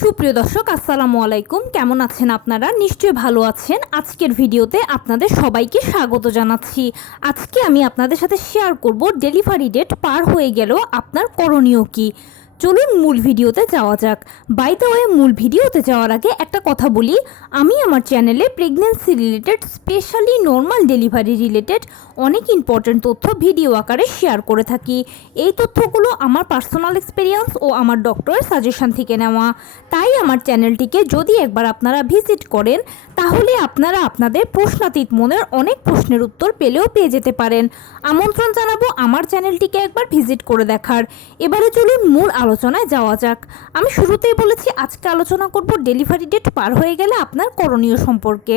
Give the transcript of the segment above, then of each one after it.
সুপ্রিয় দর্শক আসসালামু আলাইকুম, কেমন আছেন আপনারা? নিশ্চয়ই ভালো আছেন। আজকের ভিডিওতে আপনাদের সবাইকে স্বাগত জানাচ্ছি। আজকে আমি আপনাদের সাথে শেয়ার করব ডেলিভারি ডেট পার হয়ে গেল আপনার করণীয় কি। চলুন মূল ভিডিওতে যাওয়া যাক। বাই দ্য ওয়ে, মূল ভিডিওতে যাওয়ার আগে একটা কথা বলি, আমি আমার চ্যানেলে pregnancy related, specially normal delivery related অনেক ইম্পর্ট্যান্ট তথ্য ভিডিও আকারে শেয়ার করে থাকি। এই তথ্যগুলো আমার পার্সোনাল এক্সপিরিয়েন্স ও আমার ডক্টরের সাজেশন থেকে নেওয়া। তাই আমার চ্যানেলটিকে যদি একবার আপনারা ভিজিট করেন, তাহলে আপনারা আপনাদের প্রশ্নাতীত মনের অনেক প্রশ্নের উত্তর পেয়ে যেতে পারেন। আমন্ত্রণ জানাবো আমার চ্যানেলটিকে একবার ভিজিট করে দেখার। এবারে চলুন মূল আলোচনায় যাওয়া যাক। আমি শুরুতেই বলেছি আজকে আলোচনা করব ডেলিভারি ডেট পার হয়ে গেলে আপনার করণীয় সম্পর্কে।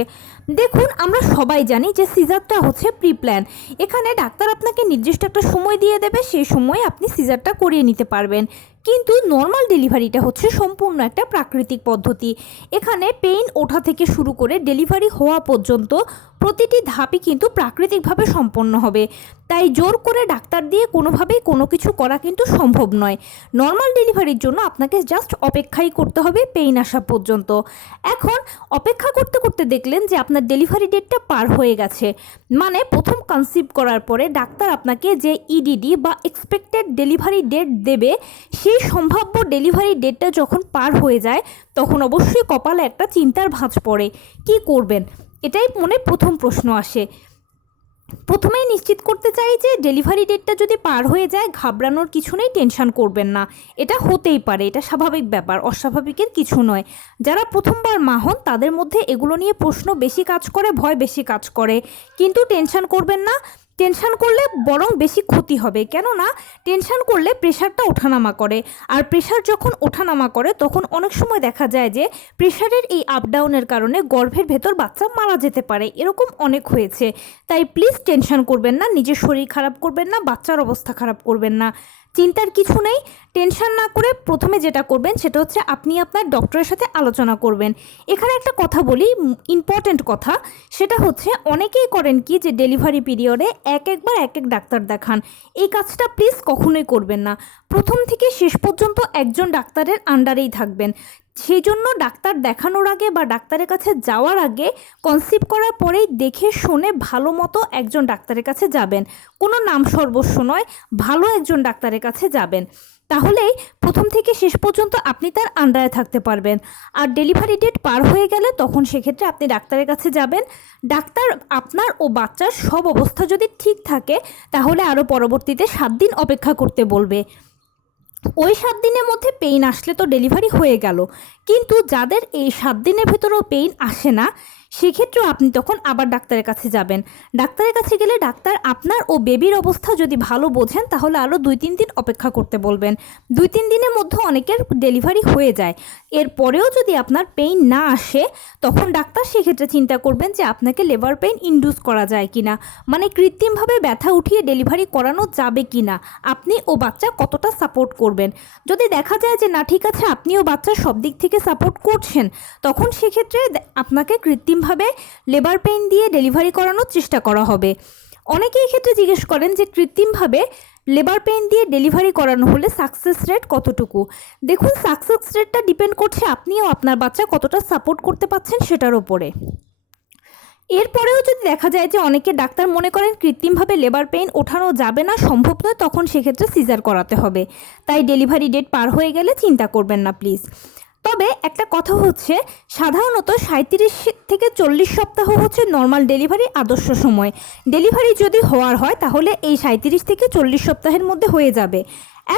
দেখুন, আমরা সবাই জানি যে সিজারটা হচ্ছে প্রি প্ল্যান। এখানে ডাক্তার আপনাকে নির্দিষ্ট একটা সময় দিয়ে দেবে, সেই সময়ে আপনি সিজারটা করিয়ে নিতে পারবেন। কিন্তু নর্মাল ডেলিভারিটা হচ্ছে সম্পূর্ণ একটা প্রাকৃতিক পদ্ধতি। এখানে পেইন ওঠা থেকে শুরু করে ডেলিভারি হওয়া পর্যন্ত প্রতিটি ধাপই কিন্তু প্রাকৃতিকভাবে সম্পন্ন হবে। তাই জোর করে ডাক্তার দিয়ে কোনোভাবেই কোনো কিছু করা কিন্তু সম্ভব নয়। নর্মাল ডেলিভারির জন্য আপনাকে জাস্ট অপেক্ষাই করতে হবে পেইন আসা পর্যন্ত। এখন অপেক্ষা করতে করতে দেখলেন যে আপনার ডেলিভারি ডেটটা পার হয়ে গেছে, মানে প্রথম কনসিভ করার পরে ডাক্তার আপনাকে যে ইডিডি বা এক্সপেক্টেড ডেলিভারি ডেট দেবে, সেই সম্ভাব্য ডেলিভারি ডেটটা যখন পার হয়ে যায়, তখন অবশ্যই কপালে একটা চিন্তার ভাঁজ পড়ে। কি করবেন, এটাই মনে প্রথম প্রশ্ন আসে। প্রথমেই নিশ্চিত করতে চাই যে ডেলিভারি ডেটটা যদি পার হয়ে যায়, ঘাবড়ানোর কিছু নেই, টেনশন করবেন না। এটা হতেই পারে, এটা স্বাভাবিক ব্যাপার, অস্বাভাবিকের কিছু নয়। যারা প্রথমবার মা হন তাদের মধ্যে এগুলো নিয়ে প্রশ্ন বেশি কাজ করে, ভয় বেশি কাজ করে। কিন্তু টেনশন করবেন না। টেনশন করলে বরং বেশি ক্ষতি হবে, কেননা টেনশন করলে প্রেশারটা ওঠানামা করে। আর প্রেশার যখন ওঠানামা করে তখন অনেক সময় দেখা যায় যে প্রেশারের এই আপ ডাউনের কারণে গর্ভের ভেতর বাচ্চা মারা যেতে পারে। এরকম অনেক হয়েছে। তাই প্লিজ টেনশন করবেন না, নিজের শরীর খারাপ করবেন না, বাচ্চার অবস্থা খারাপ করবেন না। চিন্তার কিছু নেই। টেনশন না করে প্রথমে যেটা করবেন সেটা হচ্ছে আপনি আপনার ডক্টরের সাথে আলোচনা করবেন। এখানে একটা কথা বলি, ইম্পর্ট্যান্ট কথা, সেটা হচ্ছে অনেকেই করেন কি যে ডেলিভারি পিরিয়ডে একবার এক এক ডাক্তার দেখান। এই কাজটা প্লিজ কখনোই করবেন না। প্রথম থেকে শেষ পর্যন্ত একজন ডাক্তারের আন্ডারেই থাকবেন। সেই জন্য ডাক্তার দেখানোর আগে বা ডাক্তারের কাছে যাওয়ার আগে, কনসিভ করার পরেই দেখে শুনে ভালো মতো একজন ডাক্তারের কাছে যাবেন। কোনো নাম সর্বস্ব নয়, ভালো একজন ডাক্তারের কাছে যাবেন। তাহলেই প্রথম থেকে শেষ পর্যন্ত আপনি তার আন্ডারে থাকতে পারবেন। আর ডেলিভারি ডেট পার হয়ে গেলে তখন সেক্ষেত্রে আপনি ডাক্তারের কাছে যাবেন। ডাক্তার আপনার ও বাচ্চার সব অবস্থা যদি ঠিক থাকে, তাহলে আরও পরবর্তীতে 7 দিন অপেক্ষা করতে বলবে। ওই 7 দিনের মধ্যে পেইন আসলে তো ডেলিভারি হয়ে গেল। কিন্তু যাদের এই 7 দিনের ভেতরেও পেইন আসে না, সেক্ষেত্রেও আপনি তখন আবার ডাক্তারের কাছে যাবেন। ডাক্তারের কাছে গেলে ডাক্তার আপনার ও বেবির অবস্থা যদি ভালো বোঝেন, তাহলে আরও 2-3 দিন অপেক্ষা করতে বলবেন। 2-3 দিনের মধ্যে অনেকের ডেলিভারি হয়ে যায়। এরপরেও যদি আপনার পেইন না আসে, তখন ডাক্তার সেক্ষেত্রে চিন্তা করবেন যে আপনাকে লেবার পেইন ইনডিউস করা যায় কিনা, মানে কৃত্রিমভাবে ব্যথা উঠিয়ে ডেলিভারি করানো যাবে কিনা, আপনি ও বাচ্চা কতটা সাপোর্ট করবেন। যদি দেখা যায় যে না, ঠিক আছে, আপনি ও বাচ্চা সব দিক থেকে সাপোর্ট করছেন, তখন সেক্ষেত্রে আপনাকে কৃত্রিমভাবে লেবার পেইন দিয়ে ডেলিভারি করানোর চেষ্টা করা হবে। অনেকেই এই ক্ষেত্রে জিজ্ঞেস করেন যে কৃত্রিমভাবে লেবার পেইন দিয়ে ডেলিভারি করানো হলে সাকসেস রেট কতটুকু। দেখুন, সাকসেস রেটটা ডিপেন্ড করছে আপনি ও আপনার বাচ্চা কতটা সাপোর্ট করতে পারছেন সেটার ওপরে। এরপরেও যদি দেখা যায় যে অনেকে ডাক্তার মনে করেন কৃত্রিমভাবে লেবার পেইন ওঠানো যাবে না, সম্ভব নয়, তখন সেক্ষেত্রে সিজার করাতে হবে। তাই ডেলিভারি ডেট পার হয়ে গেলে চিন্তা করবেন না প্লিজ। তবে একটা কথা হচ্ছে, সাধারণত 37 থেকে 40 সপ্তাহ হচ্ছে নর্মাল ডেলিভারি আদর্শ সময়। ডেলিভারি যদি হওয়ার হয় তাহলে এই 37 থেকে 40 সপ্তাহের মধ্যে হয়ে যাবে।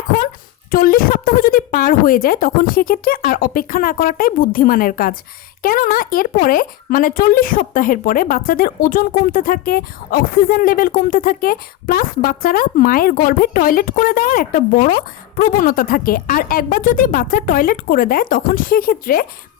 এখন 40 সপ্তাহ যদি পার হয়ে যায়, তখন সেক্ষেত্রে আর অপেক্ষা না করাটাই বুদ্ধিমানের কাজ। কেননা এরপরে, মানে 40 সপ্তাহের পরে বাচ্চাদের ওজন কমতে থাকে, অক্সিজেন লেভেল কমতে থাকে, প্লাস বাচ্চারা মায়ের গর্ভে টয়লেট করে দেওয়ার একটা বড় প্রবণতা থাকে। আর একবার যদি বাচ্চা টয়লেট করে দেয়, তখন সেক্ষেত্রে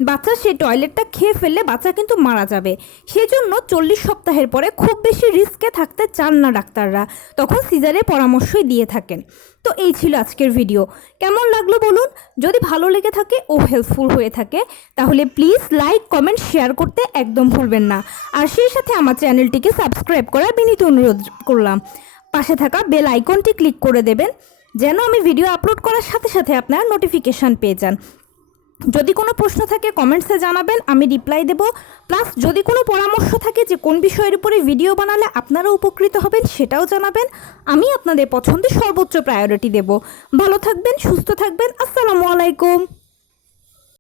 বাচ্চা সেই টয়লেটটা খেয়ে ফেললে বাচ্চা কিন্তু মারা যাবে। সেজন্য 40 সপ্তাহের পরে খুব বেশি রিস্কে থাকতে চান না ডাক্তাররা, তখন সিজারের পরামর্শই দিয়ে থাকেন। তো এই ছিল আজকের ভিডিও। কেমন লাগলো বলুন। যদি ভালো লেগে থাকে ও হেল্পফুল হয়ে থাকে, তাহলে প্লিজ লাইক, কমেন্ট, শেয়ার করতে একদম ভুলবেন না। আর সেই সাথে আমার চ্যানেলটিকে সাবস্ক্রাইব করার বিনীত অনুরোধ করলাম। পাশে থাকা বেল আইকনটি ক্লিক করে দেবেন, যেন আমি ভিডিও আপলোড করার সাথে সাথে আপনারা নোটিফিকেশান পেয়ে যান। যদি কোনো প্রশ্ন থাকে কমেন্টসে জানাবেন, আমি রিপ্লাই দেব। প্লাস যদি কোনো পরামর্শ থাকে যে কোন বিষয়ের উপরে ভিডিও বানালে আপনারা উপকৃত হবেন সেটাও জানাবেন। আমি আপনাদের পছন্দে সর্বোচ্চ প্রায়োরিটি দেব। ভালো থাকবেন, সুস্থ থাকবেন। আসসালামু আলাইকুম।